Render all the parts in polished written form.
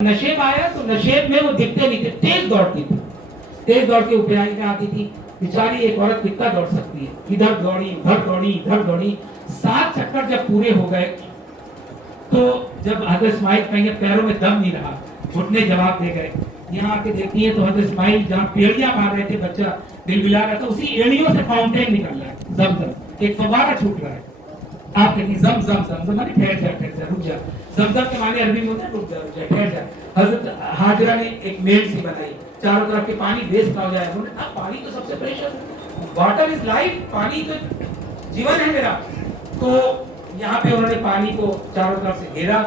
नशेब आया तो नशेब में वो दिखते नहीं थे, तेज दौड़ती थी, तेज दौड़ के उपराई में आती थी। बेचारी एक औरत कितना दौड़ सकती है, इधर दौड़ी उधर दौड़ी इधर दौड़ी। 7 चक्कर जब पूरे हो गए तो जब हजरत इस्माइल कहेंगे पैरों में दम नहीं रहा, घुटने जवाब दे गए। यहाँ आके देखती है तो हजरत इस्माइल जहाँ पेड़ियां मार रहे थे, बच्चा बिलबिला रहा था, उसी एड़ियों से फाउंटेन निकल रहा है, जमजम एक फव्वारा छूट रहा है। आप कहेंगे जम जम जम माने ठहर जा रुक जा, जमजम के माने अरबी में होता है रुक जा ठहर जा। हजरत हाजरा ने एक मेल सी बनाई, चारों तरफ के पानी वेस्ट ना हो जाए। उन्होंने कहा पानी तो सबसे प्रेशियस है, वाटर इज लाइफ, पानी तो जीवन है मेरा। तो यहाँ पे उन्होंने पानी को चारों तरफ से घेरा,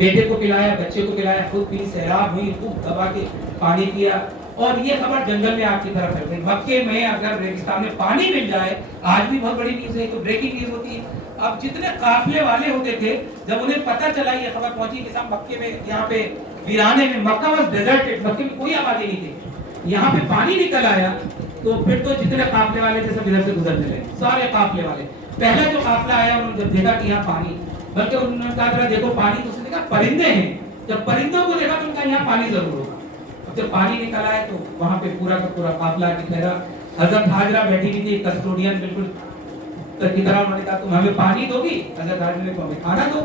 बेटे को पिलाया, बच्चे को पिलाया, खुद पी, सैराब हुई, खूब दबा के पानी पिया। और ये खबर जंगल में आग की तरह फैल गई। मक्के में अगर रेगिस्तान में पानी मिल जाए, आज भी बहुत बड़ी न्यूज है, तो ब्रेकिंग न्यूज होती है। अब जितने काफिले वाले होते थे, जब उन्हें पता चला ये खबर पहुंची कि साहब मक्के में, यहाँ पे वीराने में, मक्का वाज डेजर्टेड, मक्के में कोई आबादी नहीं थी, यहाँ पे पानी निकल आया, तो फिर तो जितने काफिले वाले थे सब इधर से गुजरने लगे, सारे काफिले वाले। पहला जो काफिला आया, उन्होंने जब देखा कि यहाँ पानी, बल्कि उन्होंने कहा देखो पानी, तो उसने देखा परिंदे हैं, जब परिंदों को देखा तो उनका यहाँ पानी जरूर होगा। जब पानी निकल आया तो वहां पे पूरा का पूरा काफिला की तरह हजरत हाजरा बैठी हुई थी, कस्टोडियन बिल्कुल की तरह। उन्होंने कहा तुम हमें पानी दोगी? हजरत हाजरा ने कहा हमें खाना दो।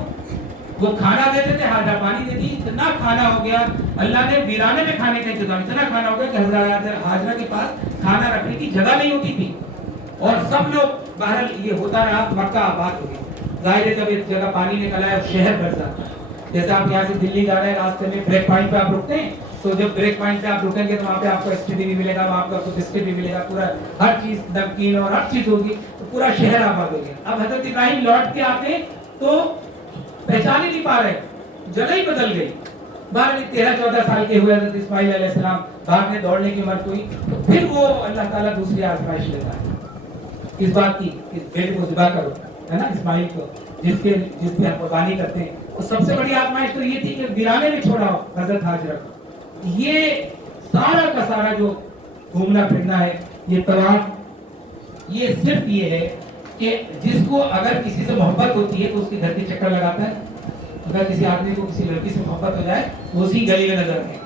वो खाना देते थे, हाजरा पानी देती। इतना खाना हो गया, अल्लाह ने वीराने में खाने का इंतजाम, इतना खाना हो गया कि हजरत हाजरा के पास खाना रखने की जगह नहीं होती थी। और सब लोग बाहर, ये होता रहा, मक्का आबाद हो गया। जाहिर है जब एक जगह पानी निकल आया, शहर भर जाता है। जैसे आप यहाँ से दिल्ली जा रहे हैं, रास्ते में ब्रेक पॉइंट पे आप रुकते हैं, तो जब ब्रेक पॉइंट पे आप रुकेंगे तो वहाँ पे आपको एसटीडी भी मिलेगा, वहाँ पे आपको बिस्किट भी मिलेगा, पूरा हर चीज नमकीन और हर चीज होगी, तो पूरा शहर आबाद हो गया। अब हजरत इब्राहिम लौट के आते तो पहचान ही नहीं पा रहे, जगह ही बदल गई। 13-14 साल के हुए हजरत इस्माइल अलैहिस्सलाम, भागने दौड़ने की उम्र हुई, तो फिर वो अल्लाह ताला दूसरी आजमाइश लेता है इस बात की, इस बेटे को ज़िबा करो, है ना, इस्माइल को, जिसकी आप कुर्बानी करते हैं। तो सबसे बड़ी आजमाइश तो ये थी कि वीराने में छोड़ा हजरत हाजरा को। ये सारा का सारा जो घूमना फिरना है, ये तवाफ, ये सिर्फ ये है कि जिसको अगर किसी से मोहब्बत होती है तो उसके घर के चक्कर लगाता है। अगर किसी आदमी को किसी लड़की से मोहब्बत हो जाए, वो उसी गली में नजर आए।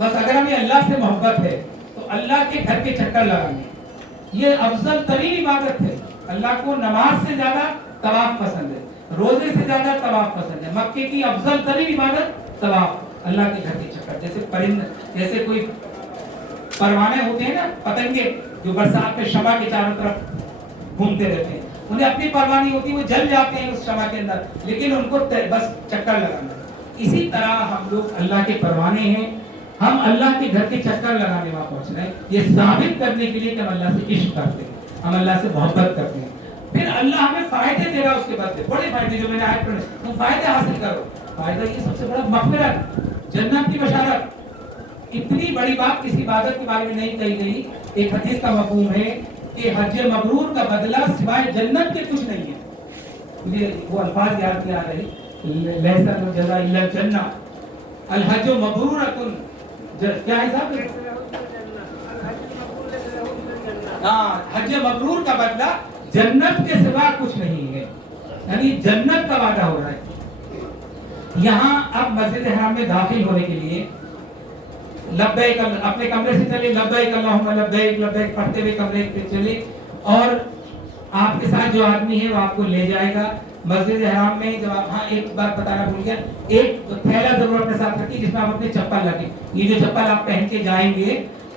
बस अगर हमें अल्लाह से मोहब्बत है तो अल्लाह के घर के चक्कर लगाएंगे। ये अफजल तरीन इबादत है। अल्लाह को नमाज से ज्यादा तवाफ पसंद है, रोजे से ज्यादा तवाफ पसंद है। मक्के की अफजल तरीन इबादत तवाफ, अल्लाह के घर के चक्कर। जैसे परिंदे, जैसे कोई परवाने होते हैं ना, पतंगे, जो बरसात में शमा के चारों तरफ घूमते रहते हैं, उन्हें अपनी परवाह नहीं होती, वो जल जाते हैं उस शमा के अंदर, लेकिन उनको बस चक्कर लगाना। इसी तरह हम लोग अल्लाह के परवाने हैं, हम अल्लाह के घर के चक्कर लगाने वहां पहुंच रहे हैं, ये साबित करने के लिए कि हम अल्लाह से इश्क करते हैं, हम अल्लाह से मोहब्बत करते हैं। फिर अल्लाह हमें फायदे दे रहा है, उसके बाद बड़े फायदे जो मैंने आयत पढ़े, तुम फायदे हासिल करो। फायदा ये सबसे बड़ा मग़फ़िरत, जन्नत की बशारत। इतनी बड़ी बात किसी इबादत के बारे में नहीं कही गई। एक हदीस का मफ़हूम है कि हज मबरूर का बदला सिवाय जन्नत के कुछ नहीं है। मुझे वो अल्फाज याद नहीं आ रहे, लैसा जज़ा इल्ला जन्नह, अल हज मबरूरतुन, क्या है साहब? हाँ, हज मबरूर का बदला जन्नत के सिवा कुछ नहीं है, यानी जन्नत का वादा हो रहा है। यहाँ अब मस्जिद हराम में दाखिल होने के लिए लब्बैक, अपने कमरे से चले, लब्बैक अल्लाहुम्मा लब्बैक लब्बैक पढ़ते हुए कमरे पे चले, और आपके साथ जो आदमी है वो आपको ले जाएगा मस्जिद हराम में। जब आप, हाँ एक बात बताना भूल गया, एक थैला जरूर अपने साथ रखिए जिसमें आप अपने चप्पल रखें। ये जो चप्पल आप पहन के जाएंगे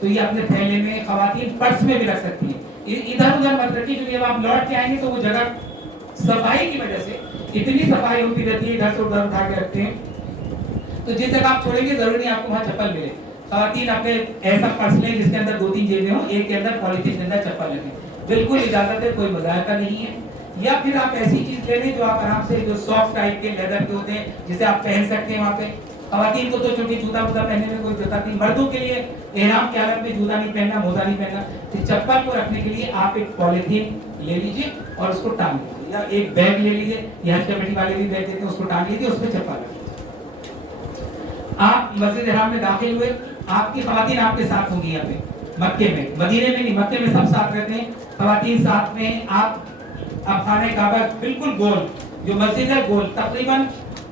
तो ये अपने थैले में, खवातीन पर्स में भी रख सकती है, इधर उधर मत रखिए, क्योंकि जब आप लौट के आएंगे तो वो जगह सफाई की वजह से इतनी सफाई होती रहती है, इधर से उधर उठा के रखते हैं, तो जिस जगह आप छोड़ेंगे जरूरी नहीं आपको वहाँ चप्पल मिले। खवातीन अपने ऐसा पर्स लें जिसके अंदर 2-3 जेबें हो, एक के अंदर पॉलिथीन के अंदर चप्पल रखें, बिल्कुल इजाजत है, कोई मुज़ाहरा नहीं है। या फिर आप ऐसी चीज ले लें जो आप आराम से, जो सॉफ्ट टाइप के लेदर के होते हैं, जिसे आप पहन सकते हैं वहाँ पे। खवातीन को तो चूंकि जूता वूता पहनने में कोई दिक्कत नहीं, मर्दों के लिए एहराम की हालत में जूता नहीं पहनना, मोजा नहीं पहनना, तो चप्पल को रखने के लिए आप एक पॉलिथीन ले लीजिए और उसको टांग लीजिए, या एक बैग ले लीजिए, या हज कमेटी वाले भी बैग देते हैं, उसको टांग लीजिए, उसमें चप्पल रखिए। आप मस्जिद हराम में दाखिल हुए, आपकी खवातीन आपके साथ होंगी यहाँ पे, मक्के में, मदीने में नहीं, मक्के में सब साथ रहते हैं, खवातीन साथ में। आप खाने काबा बिल्कुल गोल, जो मस्जिद है गोल, तकरीबन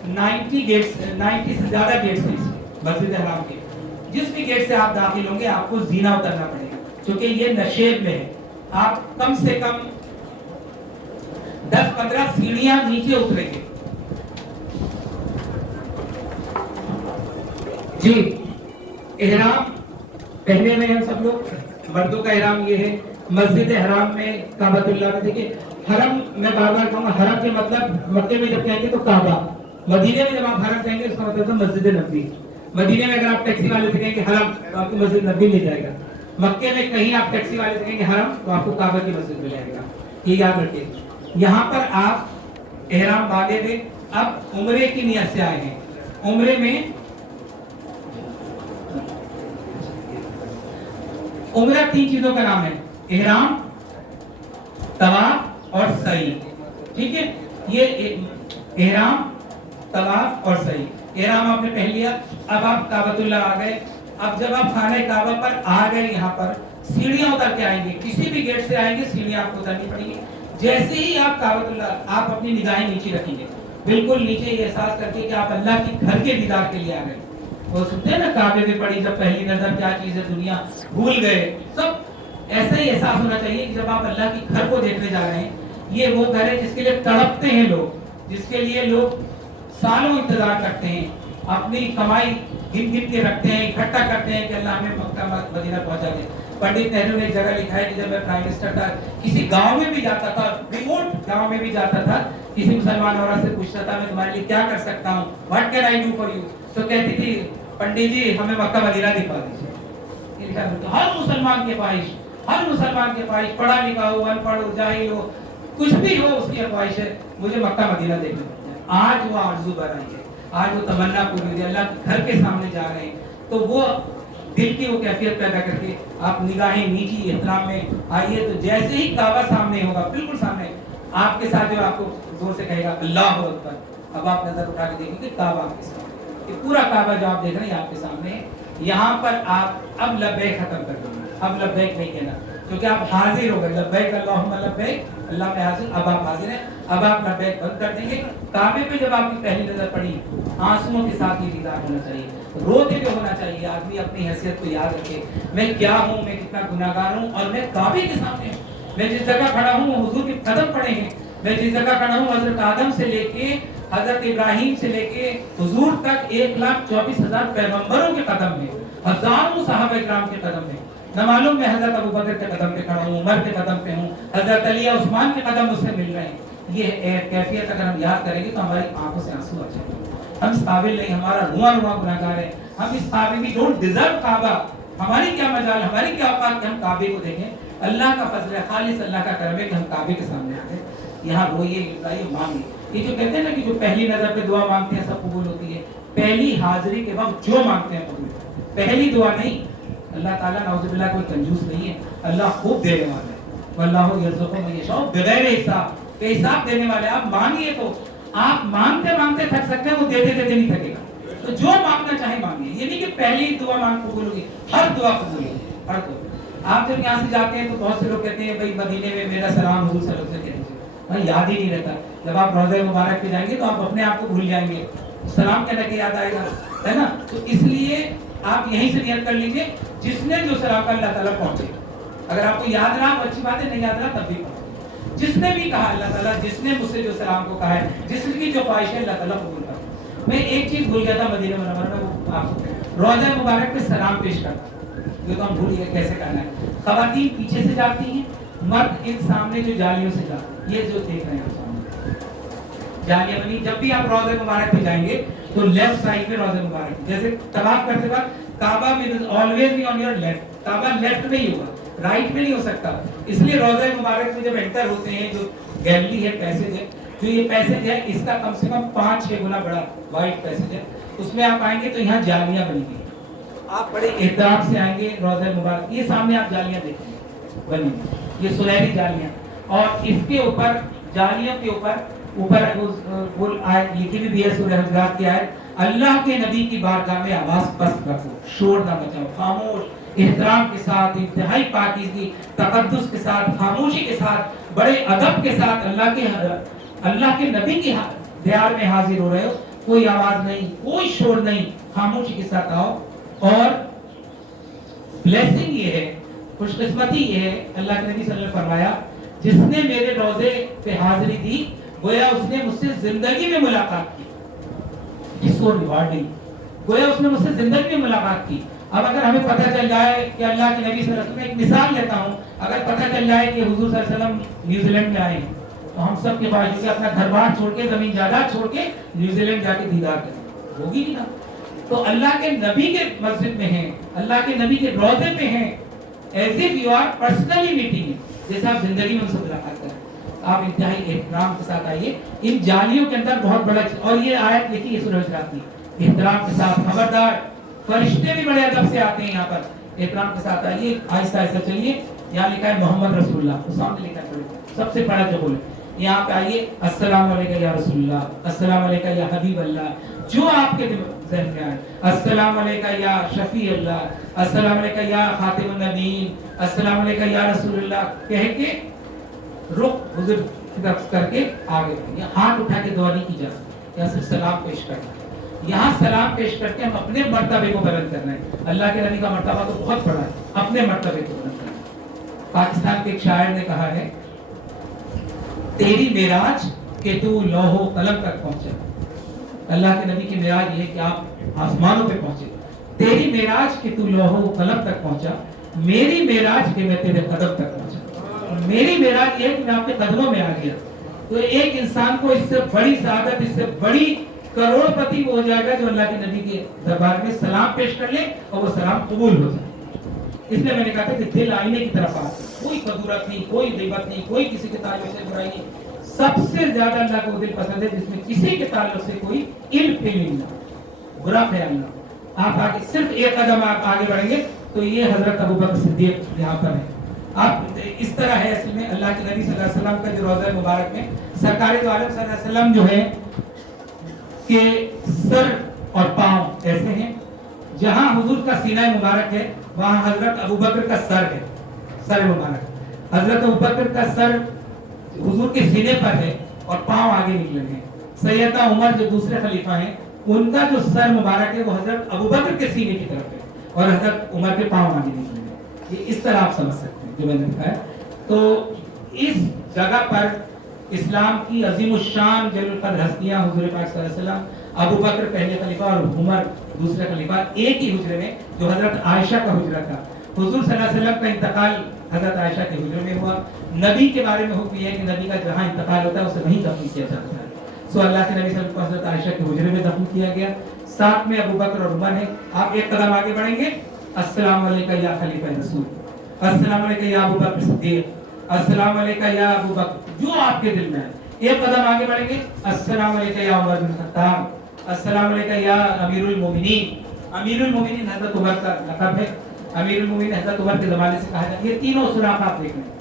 90 سے زیادہ گیٹس ہیں مسجد حرام کے. جس بھی گیٹ سے آپ داخل ہوں گے آپ کو زینہ اترنا پڑے گا کیونکہ یہ نشیب میں ہے. آپ کم سے کم 10-15 سیڑھیاں نیچے اتریں گے. جی احرام پہنے میں ہیں سب لوگ. مردوں کا احرام یہ ہے. مسجد حرام میں کعبۃ اللہ میں دیکھیں حرم میں بار بار کہوں گا حرم کے مطلب مکے میں جب کہیں گے تو کعبہ, مدینے میں جب آپ حرم کہیں گے اس کا مطلب ہے مسجد نبوی. مدینے میں اگر آپ ٹیکسی والے سے کہیں گے حرم تو آپ کو مسجد نبوی لے جائے گا. مکے میں کہیں آپ ٹیکسی والے سے کہیں گے حرم تو آپ کو کعبہ کی مسجد مل جائے گا. یہ یاد رکھیے. یہاں پر آپ احرام باندھے ہوئے اب عمرے کی نیت سے آئے ہیں. عمرے میں عمرہ 3 چیزوں کا نام ہے, احرام, طواف اور سعی. ٹھیک ہے, یہ احرام, طواف اور سعی. احرام آپ نے پہن لیا, اب آپ کعبۃ اللہ آ گئے. اب جب آپ خانہ کعبہ پر آ گئے یہاں پر سیڑھیاں اتر کے آئیں گے. کسی بھی گیٹ سے آئیں گے سیڑھیاں آپ کو اترنی پڑیں گی. جیسے ہی آپ کعبۃ اللہ آپ اپنی نگاہیں نیچے رکھیں گے بالکل نیچے یہ احساس کر کے کہ آپ اللہ کے گھر کے دیدار کے لیے آ گئے. وہ سنتے ہیں نا کعبے میں پڑی جب پہلی نظر کیا چیز ہے دنیا بھول گئے. سب ایسا ہی احساس ہونا چاہیے کہ جب آپ اللہ کے گھر کو دیکھنے جا رہے ہیں یہ وہ گھر ہے جس کے لیے تڑپتے ہیں لوگ, جس کے لیے لوگ سالوں انتظار کرتے ہیں, اپنی کمائی گن گن کے رکھتے ہیں, اکٹھا کرتے ہیں کہ اللہ ہمیں مکہ مدینہ پہنچا دے. پنڈت نہرو نے ایک جگہ لکھا ہے کہ جب میں پرائم منسٹر تھا کسی گاؤں میں بھی جاتا تھا, ریموٹ گاؤں میں بھی جاتا تھا, کسی مسلمان عورت سے پوچھتا تھا میں تمہارے لیے کیا کر سکتا ہوں, what can I do for you, تو کہتی تھی پنڈت جی ہمیں مکہ مدینہ دکھا دیجیے. ہر مسلمان کی خواہش, ہر مسلمان کی خواہش, پڑھا لکھا ہو, ان پڑھ ہو, جاہل ہو, کچھ بھی ہو, اس کی خواہش ہے مجھے مکہ مدینہ دیکھنا. آج وہ آرزو بنائی ہے, آج وہ تمنا پوری ہوئی ہے, اللہ کے گھر کے سامنے جا رہے ہیں. تو وہ دل کی وہ کیفیت پیدا کر کے آپ نگاہیں نیچی احترام میں آئیے. تو جیسے ہی کعبہ سامنے ہوگا بالکل سامنے آپ کے ساتھ جو آپ کو زور سے کہے گا اللہ اکبر, اب آپ نظر اٹھا کے دیکھیں کہ کعبہ آپ کے سامنے, یہ پورا کعبہ جو آپ دیکھ رہے ہیں آپ کے سامنے ہے. یہاں پر آپ اب لبیک ختم کر دیں گے, اب لبیک نہیں کہنا کیونکہ آپ حاضر ہو گئے. لبیک اللہم لبیک, اللہ میں حاضر, اب آپ حاضر ہیں, اب آپ لبیک بند کر دیں گے. کعبے پہ جب آپ کی پہلی نظر پڑی آنسوؤں کے ساتھ یہ دیدار ہونا چاہیے, روتے ہوئے ہونا چاہیے. آدمی اپنی حیثیت کو یاد رکھے, میں کیا ہوں, میں کتنا گناہگار ہوں, اور میں کعبے کے سامنے ہوں. میں جس جگہ کھڑا ہوں وہ حضور کے قدم پڑے ہیں. میں جس جگہ کھڑا ہوں حضرت آدم سے لے کے حضرت ابراہیم سے لے کے حضور تک 1,24,000 پیغمبروں کے قدم ہیں, ہزاروں صحابہ کرام کے قدم ہیں. نہ معلوم میں حضرت ابوبکر کے قدم پہ کھڑا ہوں, عمر کے قدم پہ ہوں, حضرت علی عثمان کے قدم مجھ سے مل رہے ہیں. یہ کیفیت اگر ہم یاد کریں گے تو ہماری آنکھوں سے آنسو آ جائیں گے. ہم اس قابل نہیں, ہمارا رواں گناہگار ہے, ہم اس قابل بھی ڈونٹ ڈیزرو کعبہ. ہماری کیا مجال, ہماری کیا اوقات کہ ہم کعبے کو دیکھیں. اللہ کا فضل ہے, خالص اللہ کا کرم ہے کہ ہم کعبے کے سامنے آ گئے. یہاں روئیے, لٹائیے, مانگیے. یہ جو کہتے ہیں نا کہ جو پہلی نظر پہ دعا مانگتے ہیں سب قبول ہوتی ہے, پہلی حاضری کے وقت جو مانگتے ہیں قبول, پہلی دعا نہیں. اللہ تعالیٰ نعوذ باللہ کوئی کنجوس نہیں ہے, اللہ خوب دینے والا ہے. واللہ یرزق من یشاء بغیر حساب, بے حساب دینے والے. آپ مانگیے تو آپ مانگتے مانگتے تھک سکتے ہیں, وہ دیتے دیتے نہیں تھکے گا. تو جو مانگنا چاہے مانگیے, یہ نہیں کہ پہلی دعا مانگ قبول ہوگی, ہر دعا قبول ہوگی, ہر دعا. آپ جب یہاں سے جاتے ہیں تو بہت سے لوگ کہتے ہیں بھائی مدینے میں میرا سلام حضور صلی اللہ علیہ وسلم سے کہہ دیجیے. بھائی یاد ہی نہیں رہتا. جب آپ روضہ مبارک پہ جائیں گے تو آپ اپنے آپ کو بھول جائیں گے, سلام کہنے کے یاد آئے گا, ہے نا. تو اس لیے آپ یہیں سے نیت کر لیجئے, جس نے جو سلام کا اللہ تعالیٰ پہنچے. اگر آپ کو یاد رہا تو اچھی بات ہے, نہیں یاد رہا تب بھی پہنچے. جس نے بھی کہا اللہ تعالیٰ, جس نے مجھ سے جو سلام کو کہا ہے, جس کی جو خواہش ہے اللہ تعالیٰ قبول کرے. میں ایک چیز بھول گیا تھا مدینہ منورہ میں, وہ آپ کو روضہ مبارک پہ سلام پیش کرتا, جو تو ہم بھول گئے کیسے کرنا ہے. خواتین پیچھے سے جاتی ہیں, مرد ان سامنے جو جالیوں سے جاتے ہیں, یہ جو دیکھ رہے ہیں آپ سامنے جالیاں بنی. جب بھی آپ روضہ مبارک پہ جائیں گے تو لیفٹ سائڈ میں روضہ مبارک, جیسے طواف کرتے وقت Kaaba will always be on your left, Kaaba left میں ہی ہوگا, رائٹ میں نہیں ہو سکتا. اس لیے روضہ مبارک میں جب انٹر ہوتے ہیں, جو گیلری ہے, پیسیج ہے, جو یہ پیسیج ہے اس کا کم سے کم 5-6 گنا بڑا وائٹ پیسیج ہے, اس میں آپ آئیں گے تو یہاں جالیاں بنی ہوئی ہیں. آپ بڑے احترام سے آئیں گے روضہ مبارک, یہ سامنے آپ جالیاں دیکھیں گے بنی, یہ سنہری جالیاں, اور اس کے اوپر جالیوں کے اوپر لکھی بھی ہے سورہ حجرات کی آیت, اللہ کے نبی کی بارگاہ میں آواز پست رکھو, شور نہ مچاؤ, خاموش, احترام کے ساتھ, انتہائی پاکیزگی, تقدس کے ساتھ, خاموشی کے ساتھ, بڑے ادب کے ساتھ اللہ کے نبی کی دیار میں حاضر ہو رہے ہو. कोई आवाज नहीं, कोई शोर नहीं, खामोशी के साथ आओ। और ब्लेसिंग ये है, खुशकिस्मती ये है, अल्लाह के नबी सल्लल्लाहु अलैहि वसल्लम फरमाया, जिसने मेरे रोजे पे हाजिरी दी गोया उसने मुझसे जिंदगी में मुलाकात की। इसको रिवार्ड नहीं, गोया उसने मुझसे जिंदगी में मुलाकात की। अब अगर हमें पता चल जाए कि अल्लाह के नबी सल्लल्लाहु अलैहि वसल्लम, एक मिसाल लेता हूँ, अगर पता चल जाए कि हुजूर सल्लल्लाहु अलैहि वसल्लम न्यूजीलैंड में आए हैं, तो हम सब के ख्वाहिश होगी अपना घर बार छोड़ के, जमीन जायदाद छोड़ के न्यूजीलैंड जाके दीदार करें, होगी नहीं ना। तो अल्लाह के नबी के मस्जिद में हैं, अल्लाह के नबी के रोजे पे हैं, as if you are personally meeting, जैसे आप जिंदगी में उनसे मुलाकात करें। आप इंतहाई एहतराम के साथ आइए। इन जालियों के अंदर बहुत बड़ा, और ये आयत लिखी है सूरह हुजरात की, एहतराम के साथ, खबरदार फरिश्ते भी बड़े अदब से आते हैं यहाँ पर, एहतराम के साथ आइए, आहिस्ता आहिस्ता चलिए। यहाँ लिखा है मोहम्मद रसूलुल्लाह, तो सामने लिखा है सबसे बड़ा जो बोले, यहाँ पे आइए, अस्सलाम वालेकुम या रसूलुल्लाह, अस्सलाम वालेकुम या हबीब अल्लाह, जो आपके ज़हन में आए, अस्सलाम वालेकुम या शफी अल्लाह, अस्सलाम वालेकुम या खातिमुन नबीय्यीन, अस्सलाम वालेकुम या रसूलुल्लाह कह के रुख हुजूर की तरफ करके आगे बढ़ेंगे। हाथ उठा के दुआ नहीं की जा सकती, या सिर्फ सलाम पेश करना है। यहाँ सलाम पेश करके हम अपने मर्तबे को बुलंद करना है। अल्लाह के नबी का मर्तबा तो बहुत बड़ा है, अपने मर्तबे को बुलंद करना है। पाकिस्तान के एक शायर ने कहा है, तेरी मेराज के तू लौहो कलम तक पहुंचे। अल्लाह के नबी की मेराज ये कि आप आसमानों पे पहुंचे। तेरी मेराज के तू लौहो कलम तक पहुंचा, मेरी मेराज के मैं तेरे कदम तक पहुंचा। मेरी मेराज ये कि मैं आपके कदमों में आ गया। तो एक इंसान को इससे बड़ी सादत, इससे बड़ी करोड़पति वो हो जाएगा जो अल्लाह के नबी के दरबार में सलाम पेश कर ले और वो सलाम कबूल हो जाए। इसलिए मैंने कहा था कि दिल आईने की तरफ आ, कोई कदूरत नहीं, कोई ग़ीबत नहीं, कोई किसी के ताल्लुक से बुराई नहीं। सबसे ज्यादा अल्लाह को दिल पसंद है जिसमें किसी के ताल्लुक से कोई इल्म फीलिंग ना, बुरा ख्याल ना। आप आगे सिर्फ एक कदम आप आगे बढ़ेंगे तो ये हजरत अबू बकर सिद्दीक यहाँ पर है। आप इस तरह है असल में अल्लाह के नबी सल्लल्लाहु अलैहि वसल्लम का जो रोज़ा मुबारक में सरकार दो आलम सल्लल्लाहु अलैहि वसल्लम जो है के सर और पांव ऐसे हैं, जहां हुजूर का सीना मुबारक है वहां हजरत अबू बकर का सर है, सर मुबारक। हजरत अबू बकर का सर हुजूर के सीने पर है और पांव आगे निकले हैं। सैयदना उमर जो दूसरे खलीफा हैं, उनका जो सर मुबारक है वो हजरत अबू बकर के सीने की तरफ है और हजरत उमर के पांव आगे निकले हैं। ये इस तरह आप समझ सकते हैं जो मैंने दिखाया। तो इस जगह पर इस्लाम की अजीम शान जलील कद्र हस्तियां हुजूर पाक सल्लल्लाहु अलैहि वसल्लम, अबू बकर पहले खलीफा और उमर दूसरे खलीफा, एक ही हुजरे में जो हजरत आयशा का हुजरा था। हुजूर सल्लल्लाहु अलैहि वसल्लम का इंतकाल हजरत आयशा के हुजरे में हुआ। नबी के बारे में हुक्म है कि नबी का जहां इंतकाल होता है उसे वहीं दफन किया जाता है। सो अल्लाह के नबी सल्लल्लाहु अलैहि वसल्लम को हजरत आयशा के हुजरे में दफन किया गया। साथ में अबू बकर और उमर है। आप एक कदम आगे बढ़ेंगे, अस्सलाम वालेकुम या खलीफा रसूल, अस्सलाम वालेकुम या अबू बकर सिद्दीक, अस्सलाम वालेकुम या अबू बकर, जो आपके दिल में है। एक कदम आगे बढ़ेंगे, अस्सलाम वालेकुम या उमर बिन खत्ताब, अस्सलाम वालेकुम या अमीरुल मोमिनीन। अमीरुल मोमिनीन हजरत उमर का लक़ब है। अमीरुल मोमिनीन हजरत उमर के ज़माने से कहा जाता है। ये तीनों सुराख आप देख रहे हैं,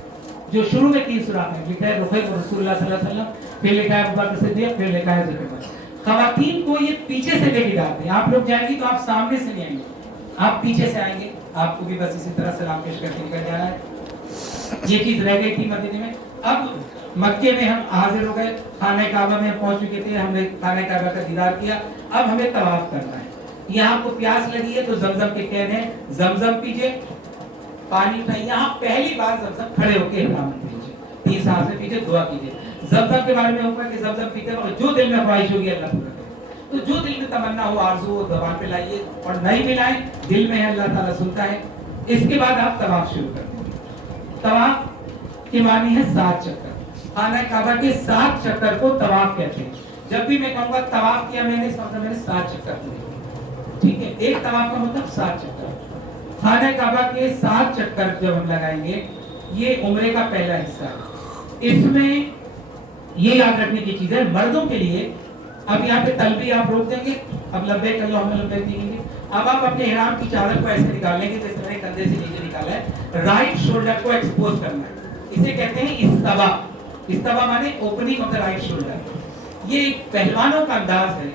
जो शुरू में तीन सुराख हैं, लिखा है रुफ़ैक़ रसूलुल्लाह सल्लल्लाहु अलैहि वसल्लम, फिर लिखा है अबू बकर सिद्दीक, फिर लिखा है ज़ुबैर। ख़वातीन को ये पीछे से लेके जाते हैं। आप लोग जाएंगे तो आप सामने से नहीं आएंगे, आप पीछे से आएंगे। आपको भी बस इसी तरह सलाम पेश करके निकल जाना है। ये चीज़ रह गई थी मदीने में। अब मक्के में हम हाजिर हो गए, खाने काबा में पहुंच चुके थे, हमने खाने काबा का दीदार किया। अब हमें तवाफ करना है। यहाँ आपको प्यास लगी है तो जमजम के कैन है, जमजम पीजिए, पानी उठाइए। यहाँ पहली बार जमजम खड़े होकर इहराम कीजिए, 3 साल से पीछे दुआ कीजिए। जमजम के बारे में होगा कि जमजम पीते और जो दिल में ख्वाहिश होगी अल्लाह पूरा करे। तो जो दिल में तमन्ना हो, आरज़ू हो, ज़बान पे लाइए, और नहीं भी लाए दिल में है, अल्लाह ताला सुनता है। इसके बाद आप तवाफ शुरू कर देंगे। तवाफ की मानी है 7 चक्कर। खाना काबा के 7 चक्कर को तवाफ कहते हैं। जब भी मैं कहूँगा तवाफ किया मैंने, इसका मतलब मैंने 7 चक्कर किए, ठीक है। एक तवाफ का मतलब 7 चक्कर। खाना काबा के 7 चक्कर जब हम लगाएंगे, ये उम्रे का पहला हिस्सा है। इसमें ये याद रखने की चीज है मर्दों के लिए। अब यहाँ पे तलबी आप रोक देंगे, अब लब्बैक अल्लाहुम्मा लब्बैक कहेंगे। अब आप अपने इहराम की चादर को ऐसे निकालेंगे जैसे मैंने कंधे से नीचे निकाला है। राइट शोल्डर को एक्सपोज करना है, इसे कहते हैं इस्तवा। इस्तवा माने opening of the right shoulder. ये एक पहलवानों का अंदाज है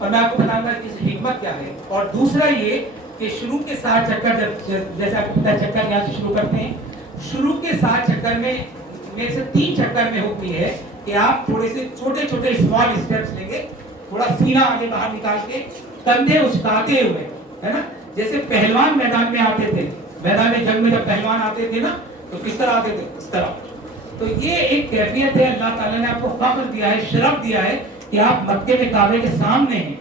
और मैं आपको बताऊंगा कि इसकी हिकमत क्या है। और दूसरा ये कि शुरू के 7 चक्कर, जब जैसे आपको पता है चक्कर यहाँ से शुरू करते हैं, शुरू के 7 चक्कर में से 3 चक्कर में होती है कि आप थोड़े से छोटे छोटे स्मॉल स्टेप्स लेंगे थोड़ा सीना आगे बाहर निकाल के, कंधे उचकाते हुए, है ना, जैसे पहलवान मैदान में आते थे, मैदान में जंग में जब पहलवान आते थे ना, तो किस तरह आते थे, इस तरह। तो ये एक कैफियत है, अल्लाह ताला ने आपको फख्र दिया है, शरफ दिया है कि आप मक्के में काबे के सामने हैं।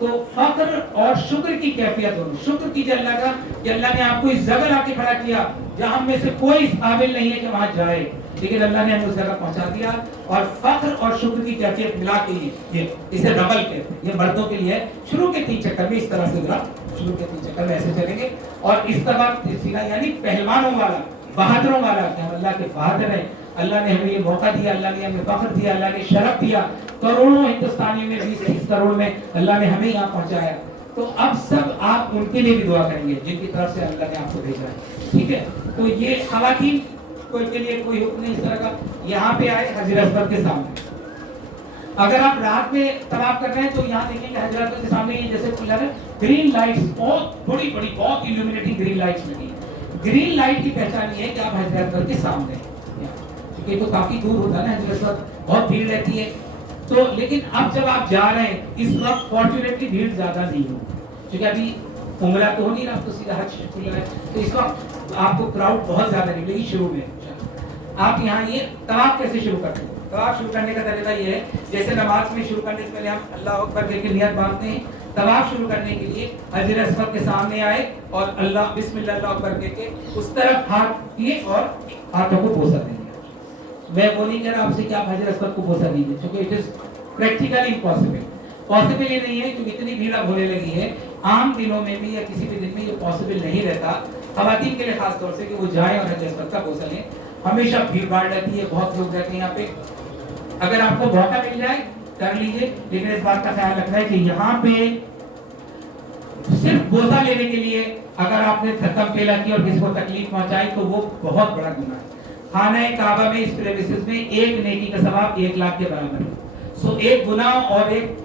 तो फख्र और शुक्र की कैफियत हो, शुक्र कीजिए अल्लाह का कि अल्लाह ने आपको इस जगह लाके खड़ा किया जहां हम में से कोई इस काबिल नहीं है कि वहां जाए, लेकिन अल्लाह ने हमें उस जगह पहुंचा दिया। और फख्र और शुक्र की कैफियत मिला के ये इसे रमल कहते हैं। ये मर्दों के लिए है। शुरू के 3 चक्कर में इस तरह से जरा, शुरू के 3 चक्कर में ऐसे चलेंगे, और इस तरह सीधा, यानी पहलवानों वाला, बहादुरों वाला, कि हम अल्लाह के बहादुर हैं, अल्लाह ने हमें ये मौका दिया, अल्लाह ने हमें फख्र दिया, अल्लाह ने शरफ दिया, करोड़ों हिंदुस्तानियों में 20-30 करोड़ में अल्लाह ने हमें यहाँ पहुंचाया। तो अब सब आप उनके लिए भी दुआ करेंगे जिनकी तरफ से अल्लाह ने आपको भेजा है, ठीक है। तो ये खवातीन कोई के लिए कोई हुक्म नहीं इस तरह का। यहाँ पे आए हजर अस्वद के सामने, अगर आप रात में तवाफ कर रहे हैं तो यहाँ देखेंगे हजर अस्वद के सामने ये जैसे खुला है, ग्रीन लाइट्स, बहुत बड़ी बड़ी, बहुत इल्यूमिनेटिंग ग्रीन लाइट्स लगी है। ग्रीन लाइट की पहचान ये है कि आप हजर अस्वद के सामने, क्योंकि तो काफी दूर होता है ना हजर अस्वद, बहुत भीड़ रहती है। तो लेकिन अब जब आप जा रहे हैं इस वक्त फॉर्चुनेटली भीड़ ज्यादा नहीं हो, क्योंकि अभी उम्रा तो हो नहीं रहा, तो सीधा हज खुल रहा है, तो इस वक्त आपको क्राउड बहुत ज्यादा नहीं मिलेगी। शुरू में आप यहाँ ये तवाफ कैसे शुरू करते हैं, तवाफ शुरू करने का तरीका ये है, जैसे नमाज में शुरू करने से पहले हम अल्लाह अकबर कह के नियत बांधते हैं, तवाफ शुरू करने के लिए हजर अस्वद के सामने आए और अल्लाह बिस्मिल्लाह अल्लाह अकबर कह के उस तरफ हाथ किए और हाथों को बोसा देंगे। मैं वो नहीं कह रहा आपसे कि आप हजर अस्वद को बोसा दीजिए, क्योंकि it is practically impossible, possible ही नहीं है, क्योंकि इतनी भीड़ अब होने लगी है। आम दिनों में भी या किसी भी दिन में ये पॉसिबल नहीं रहता, खवातीन के लिए खास तौर से, कि वो जाएं और हजर अस्वद का बोसा लें। हमेशा भीड़ भाड़ रहती है, बहुत लोग रहते हैं यहाँ पे। अगर आपको मौका मिल जाए कर लीजिए, लेकिन इस बात का ख्याल रखना है कि यहाँ पे सिर्फ बोसा लेने के लिए अगर आपने धक्का पेला की और किसी को तकलीफ पहुंचाई तो वो बहुत बड़ा गुनाह है। खाना काबा में, इस प्रेमिसेस में एक नेकी का सवाब 1 लाख के बराबर है। सो एक गुनाह और एक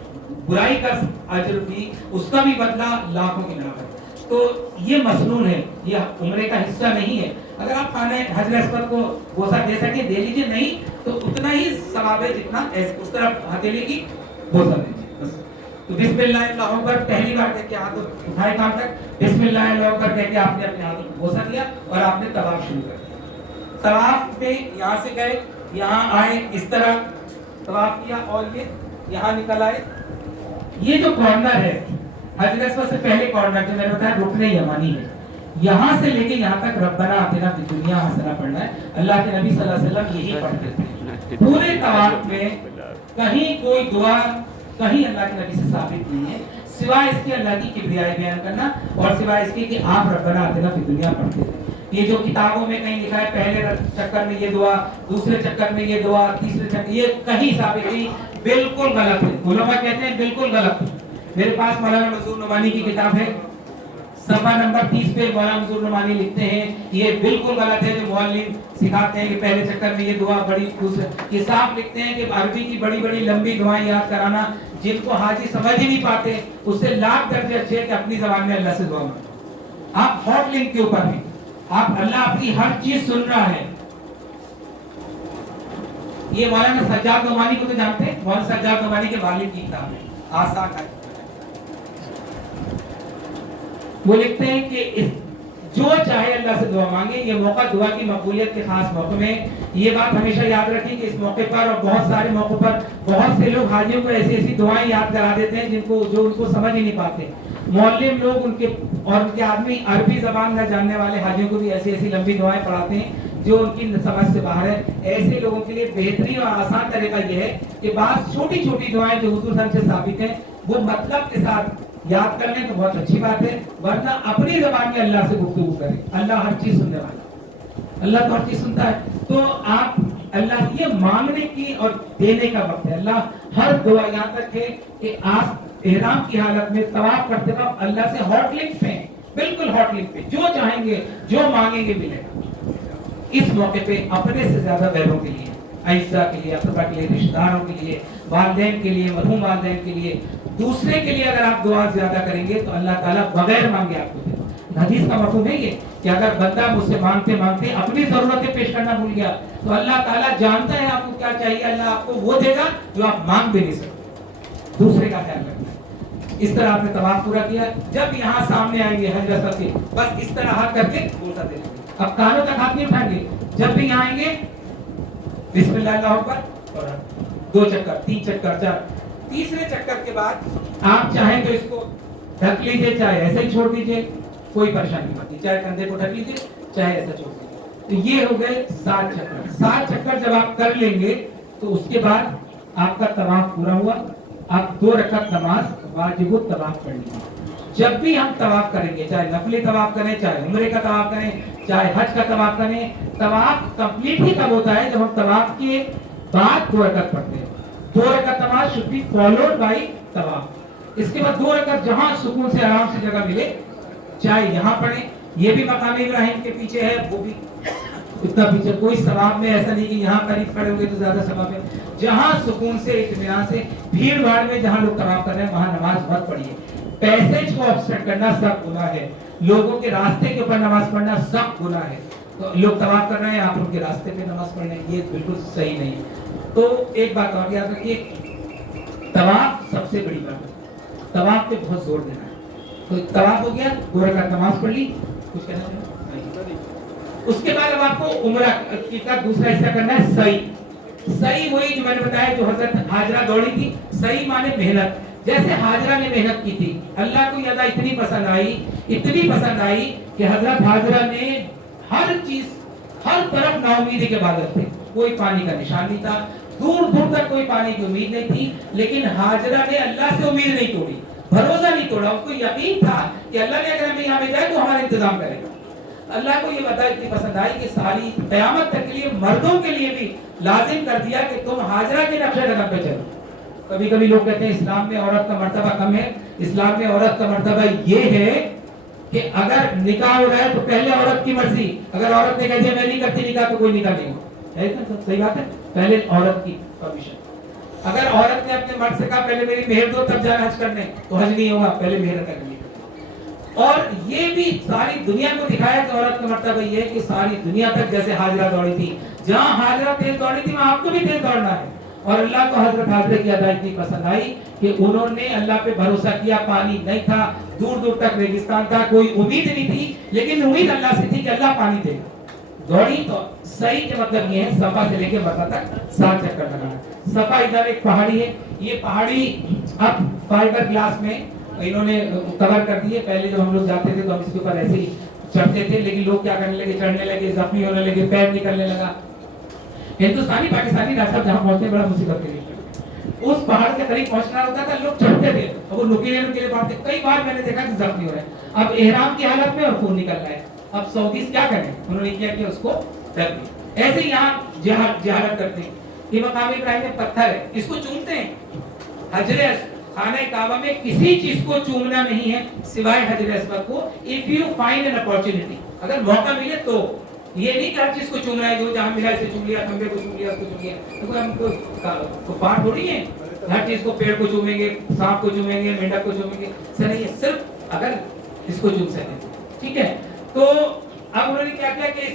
बुराई का अजर भी, उसका भी बदला लाखों के बराबर है। तो ये मसनून है, ये उम्रे का हिस्सा नहीं है। अगर आप खाने हजर अस्वद को बोसा दे सके दे लीजिए, नहीं तो उतना ही सवाब है जितना उस तरफ हथेली की बोसा दीजिए बस। तो बिस्मिल्लाह अल्लाहु अकबर पहली बार कह के हाथ उठाए काम तक, बिस्मिल्लाह अल्लाहु अकबर कह के आपने अपने हाथों को बोसा दिया और आपने तवाफ शुरू कर दिया। तवाफ में यहाँ से गए, यहाँ आए, इस तरह तवाफ किया और ये यहाँ निकल आए। ये जो कॉर्नर है हजर अस्वद से पहले कॉर्नर, जो मैंने बताया रुकने यमानी है, यहाँ से लेके यहाँ तक रब्बना आतिना फिद दुनिया हसना पढ़ना है। अल्लाह के नबी सल्लल्लाहु अलैहि वसल्लम यही पढ़ते थे पूरे तवाफ में। कहीं कोई दुआ कहीं अल्लाह के नबी से साबित नहीं है, सिवाय इसके अल्लाह की किबरियाई बयान करना और सिवाय इसके कि आप रब्बना आतिना फिद दुनिया पढ़ते थे। ये जो किताबों में कहीं लिखा है पहले चक्कर में ये दुआ, दूसरे चक्कर में ये दुआ, तीसरे चक्कर, ये कहीं साबित नहीं, बिल्कुल गलत है। उलमा कहते हैं बिल्कुल गलत है। मेरे पास मौलाना मजहूर नुमानी की किताब है, सफा नंबर 30 पे मौलाना मजहूर नुमानी लिखते हैं ये बिल्कुल गलत है। जो मुअल्लिम सिखाते हैं कि पहले चक्कर में ये दुआ बड़ी खुश, ये साफ लिखते हैं कि अरबी की बड़ी बड़ी लंबी दुआएं याद कराना जिनको हाजी समझ ही नहीं पाते, उससे लाख दर्जे अच्छे कि अपनी जबान में अल्लाह से दुआ मांगो। आप हॉट लिंक के ऊपर भी आप, अल्लाह आपकी हर चीज सुन रहा है। ये मौलाना सज्जाद नुमानी को तो जानते हैं, मौलाना सज्जाद नुमानी के वालिद की किताब है आसा का। वो लिखते हैं कि जो चाहे अल्लाह से दुआ मांगे, ये मौका दुआ की मकबूलियत के खास मौके में। ये बात हमेशा याद रखें कि इस मौके पर और बहुत सारे मौकों पर बहुत से लोग हाजियों को ऐसी ऐसी दुआएं याद करा देते हैं जिनको जो उनको समझ ही नहीं पाते। मौल्लिम लोग उनके और उनके आदमी अरबी जबान न जानने वाले हाजियों को भी ऐसी ऐसी लंबी दुआएं पढ़ाते हैं जो उनकी समझ से बाहर है। ऐसे लोगों के लिए बेहतरीन और आसान तरीका यह है कि बात छोटी छोटी दुआएं जो हुजूर सल्लल्लाहु अलैहि वसल्लम से साबित है वो मतलब के साथ याद कर लें तो बहुत अच्छी बात है, वरना अपनी जबान में अल्लाह से गुफ्तगू करें। अल्लाह हर चीज सुनने वाला, अल्लाह तो हर चीज सुनता है। तो आप अल्लाह, ये मांगने की और देने का वक्त है। अल्लाह हर दुआ, यहाँ तक है कि आप एहराम की हालत में तवाफ करते वक्त अल्लाह से हॉट लिंक पे, बिल्कुल हॉट लिंक पे, जो चाहेंगे जो मांगेंगे मिलेगा। इस मौके पे अपने से ज्यादा गैरों के लिए, अइज़ा के लिए, अक़रबा के लिए, रिश्तेदारों के लिए, वालिदैन के लिए, मरहूम वालिदैन के लिए, दूसरे के लिए अगर आप दुआ ज्यादा करेंगे तो अल्लाह ताला बगैर मांगे आपको देगा। हदीस का मफहूम है ये कि अगर बंदा मुझसे मांगते मांगते अपनी जरूरतें पेश करना भूल गया तो अल्लाह ताला जानता है आपको क्या चाहिए, अल्लाह आपको वो देगा जो आप मांग भी नहीं सकते। दूसरे का ख्याल रखना है। इस तरह आपने तवाफ पूरा किया। जब यहाँ सामने आएंगे हजर असवद के, बस इस तरह हाथ करके बोलता देंगे। अब कानों तक हाथ नहीं उठाएंगे। जब भी यहाँ आएंगे बिस्मिल्लाह अल्लाहु अकबर और 2 चक्कर, 3 चक्कर, 4। तीसरे चक्कर के बाद आप चाहें तो इसको ढक लीजिए, चाहे ऐसे ही छोड़ दीजिए, कोई परेशानी नहीं होती। चाहे कंधे को ढक लीजिए, चाहे ऐसा छोड़ दीजिए। तो ये हो गए 7 चक्कर। 7 चक्कर जब आप कर लेंगे तो उसके बाद आपका तवाफ पूरा हुआ। आप 2 रकात नमाज वाजिबुत तवाफ पढ़नी है। जब भी हम तवाफ करेंगे, चाहे नफली तवाफ करें, चाहे उम्रे का तवाफ करें, चाहे हज का तवाफ करें, तवाफ कंप्लीट ही तब होता है जब हम तवाफ के बाद 2 रकात पढ़ते हैं। 2 रकात नमाज शुड बी फॉलोड बाय तवाफ। इसके बाद 2 रकात जहां सुकून से आराम से जगह मिले, चाहे यहाँ पढ़े, ये भी मकाम इब्राहिम के पीछे है, वो भी इतना पीछे। कोई सवाब में ऐसा नहीं कि यहाँ करीब खड़े होंगे तो ज्यादा सवाब है। जहां सुकून से, इत्मीनान से, भीड़ भाड़ में जहां लोग तवाफ कर रहे हैं वहां नमाज मत पढ़िए। पैसेज को ऑब्स्ट्रक्ट करना सब गुनाह है। लोगों के रास्ते के ऊपर नमाज पढ़ना सब गुनाह है। तो लोग तवाफ कर रहे हैं, आप उनके रास्ते पे नमाज पढ़ रहे हैं, ये बिल्कुल सही नहीं है। तो एक बात और याद रखिए, तवाफ सबसे बड़ी बात है। तवाफ पे बहुत जोर देना है। तो तवाफ हो गया, 2 रकात नमाज पढ़ ली, कुछ कहना है? उसके बाद अब आपको उम्रा का दूसरा हिस्सा करना है सही। सही वही जो मैंने बताया, जो हजरत हाजरा दौड़ी थी। सही माने मेहनत। जैसे हाजरा ने मेहनत की थी, अल्लाह को ये अदा इतनी पसंद आई, इतनी पसंद आई कि हजरत हाजरा ने हर चीज, हर तरफ नाउमीदी के इबादत थे। कोई पानी का निशान नहीं था, दूर दूर तक कोई पानी की उम्मीद नहीं थी, लेकिन हाजरा ने अल्लाह से उम्मीद नहीं तोड़ी, भरोसा नहीं तोड़ा। उसको यकीन था कि अल्लाह ने अगर हमें यहाँ भेजा तो हमारा इंतजाम करेगा। अल्लाह को ये बात इतनी पसंद आई कि सारी क़यामत तक के लिए मर्दों के लिए भी लाजिम कर दिया कि तुम हाजरा के नक्शे कदम पे चलो। कभी कभी लोग कहते हैं इस्लाम में औरत का मर्तबा कम है। इस्लाम में औरत का मर्तबा ये है कि अगर निकाह हो रहा है तो पहले औरत की मर्जी। अगर औरत ने कह दिया मैं नहीं करती निकाह तो कोई निकाह नहीं होगा, है ना? सही बात है। पहले औरत की परमिशन। अगर औरत ने अपने मर्द से कहा पहले मेरी मेहर दो तब जाना हज करने, तो हज नहीं होगा, पहले मेहर करनी। और ये भी सारी दुनिया को दिखाया कि औरत का मर्तबा ये है कि सारी दुनिया तक, जैसे हाजरा दौड़ी थी, जहां हाजरा तेज दौड़ी थी वहां आपको भी तेज दौड़ना है। और अल्लाह को हजरत हाजरा की अदा इतनी पसंद आई कि उन्होंने अल्लाह पे भरोसा किया। पानी नहीं था, दूर दूर तक रेगिस्तान था, कोई उम्मीद नहीं थी, लेकिन उम्मीद अल्लाह से थी कि अल्लाह पानी देगा। दौड़ी तो सही के मतलब ये है सफा से लेके मरवा तक 7 चक्कर लगाना। सफा इधर एक पहाड़ी है, ये पहाड़ी अब फाइबर ग्लास में इन्होंने कवर कर दिए। पहले जब हम लोग जाते थे तो हम इसके ऊपर ऐसे ही चढ़ते थे, लेकिन लोग क्या करने लगे, चढ़ने लगे, जख्मी होने लगे, पैर निकलने लगा। हिंदुस्तानी पाकिस्तानी रास्ता जहाँ पहुंचते बड़ा मुसीबत के लिए, उस पहाड़ के करीब पहुंचना होता था, लोग चढ़ते थे और वो नुकीले पहाड़ थे। कई बार मैंने देखा कि जख्मी हो रहे हैं, अब एहराम की हालत में और खून निकल रहा है। अब सऊदीस क्या करें, उन्होंने किया कि उसको ढक दिया। ऐसे ही यहाँ जिहारत करते हैं कि मकाम इब्राहिम में पत्थर है, इसको चूमते हैं। हजरे खाने काबा में किसी चीज को चूमना नहीं है सिवाय हजर अस्वद को। If you find an opportunity, अगर मौका मिले तो। ये नहीं कि हर चीज को चूमना है, जो जहां मिला इसे चूम लिया, खंबे को चूम लिया, उसको चूम लिया। तो कोई हमको बात थोड़ी है, हर चीज को, पेड़ को चूमेंगे, सांप को चूमेंगे, मेंढक को चूमेंगे, ऐसा नहीं है। सिर्फ अगर इसको चूम सके, ठीक है। तो अब उन्होंने क्या किया कि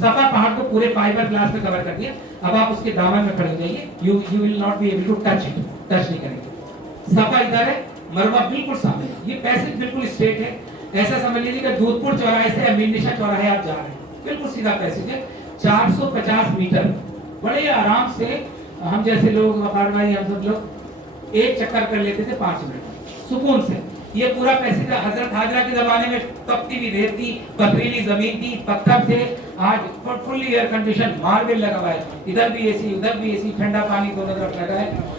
सफा पहाड़ को पूरे फाइबर ग्लास में कवर कर दिया। अब आप उसके दामन में खड़े हो जाइए, you will not be able to touch it, touch नहीं करेंगे। सफा इधर है, मरवा बिल्कुल सामने है। ये पैसेज बिल्कुल स्ट्रेट है। ऐसा समझ लीजिए कि दूधपुर चौराहे से अमीर निशा चौराहे आप जा रहे हैं, बिल्कुल सीधा पैसेज है। 450 मीटर बड़े आराम से हम जैसे लोग, वकार भाई, हम सब लोग एक चक्कर कर लेते थे 5 मिनट सुकून से। ये पूरा पैसेज हजरत हाजरा के जमाने में तपती हुई रेत थी, पथरीली जमीन थी, पत्थर थे। आज फुल्ली एयर कंडीशन, मार्बल लगा हुआ है, इधर भी एसी उधर भी एसी, ठंडा पानी दोनों तरफ लगा है।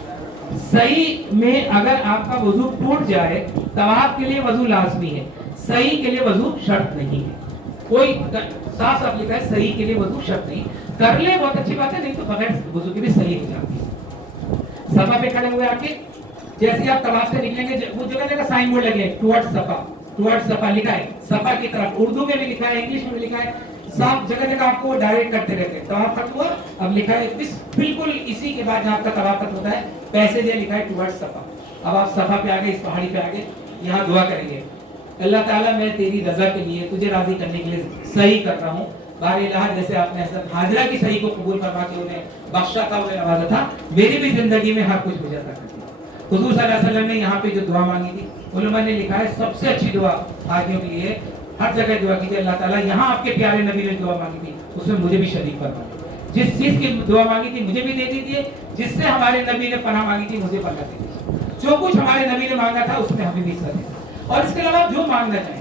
सही में अगर आपका वजू टूट जाए, तवाफ के लिए वजू लाजमी है, सही के लिए वजू शर्त नहीं है। कोई साफ साफ लिखा है सही के लिए वजू शर्त नहीं। कर ले बहुत अच्छी बात है, नहीं तो बगैर वजू के भी सही हो जाती है। सफा पे खड़े हुए आके जैसे आप तवाफ से निकलेंगे, वो जगह जगह साइन बोर्ड लगे टुवर्ड्स सफा, टुवर्ड्स सफा लिखा है, सफा की तरफ। उर्दू में भी लिखा है, इंग्लिश में भी लिखा है, साफ जगह जगह आपको डायरेक्ट करते रहते हैं। तवाफ खत्म हुआ, अब लिखा है बिल्कुल इसी के बाद जहाँ आपका तवाफ खत्म होता है पैसेज है, लिखा है टुवर्ड्स सफा। अब आप सफा पे आ गए, इस पहाड़ी पे आ गए, यहाँ दुआ करेंगे, अल्लाह ताला मैं तेरी रजा के लिए, तुझे राजी करने के लिए सही कर रहा हूँ। बारिलाह जैसे आपने हज़रत हाजरा की सही को कबूल करवा के उन्हें बख्शा था, उन्हें नवाजा था, मेरी भी जिंदगी में हर कुछ मुझे अता कर दिया। हुजूर सल्लल्लाहु अलैहि वसल्लम ने यहाँ पे जो दुआ मांगी थी, उलमा ने लिखा है सबसे अच्छी दुआ हाजियों के लिए हर जगह दुआ कीजिए, अल्लाह ताला यहाँ आपके प्यारे नबी ने दुआ मांगी थी उसमें मुझे भी शरीक फरमा, जिस चीज की दुआ मांगी थी मुझे भी दे दीजिए, जिससे हमारे नबी ने पनाह मांगी थी मुझे पनाह दे दीजिए, जो कुछ हमारे नबी ने मांगा था उसमें हमें भी हिस्सा दें, और इसके अलावा जो मांगना चाहें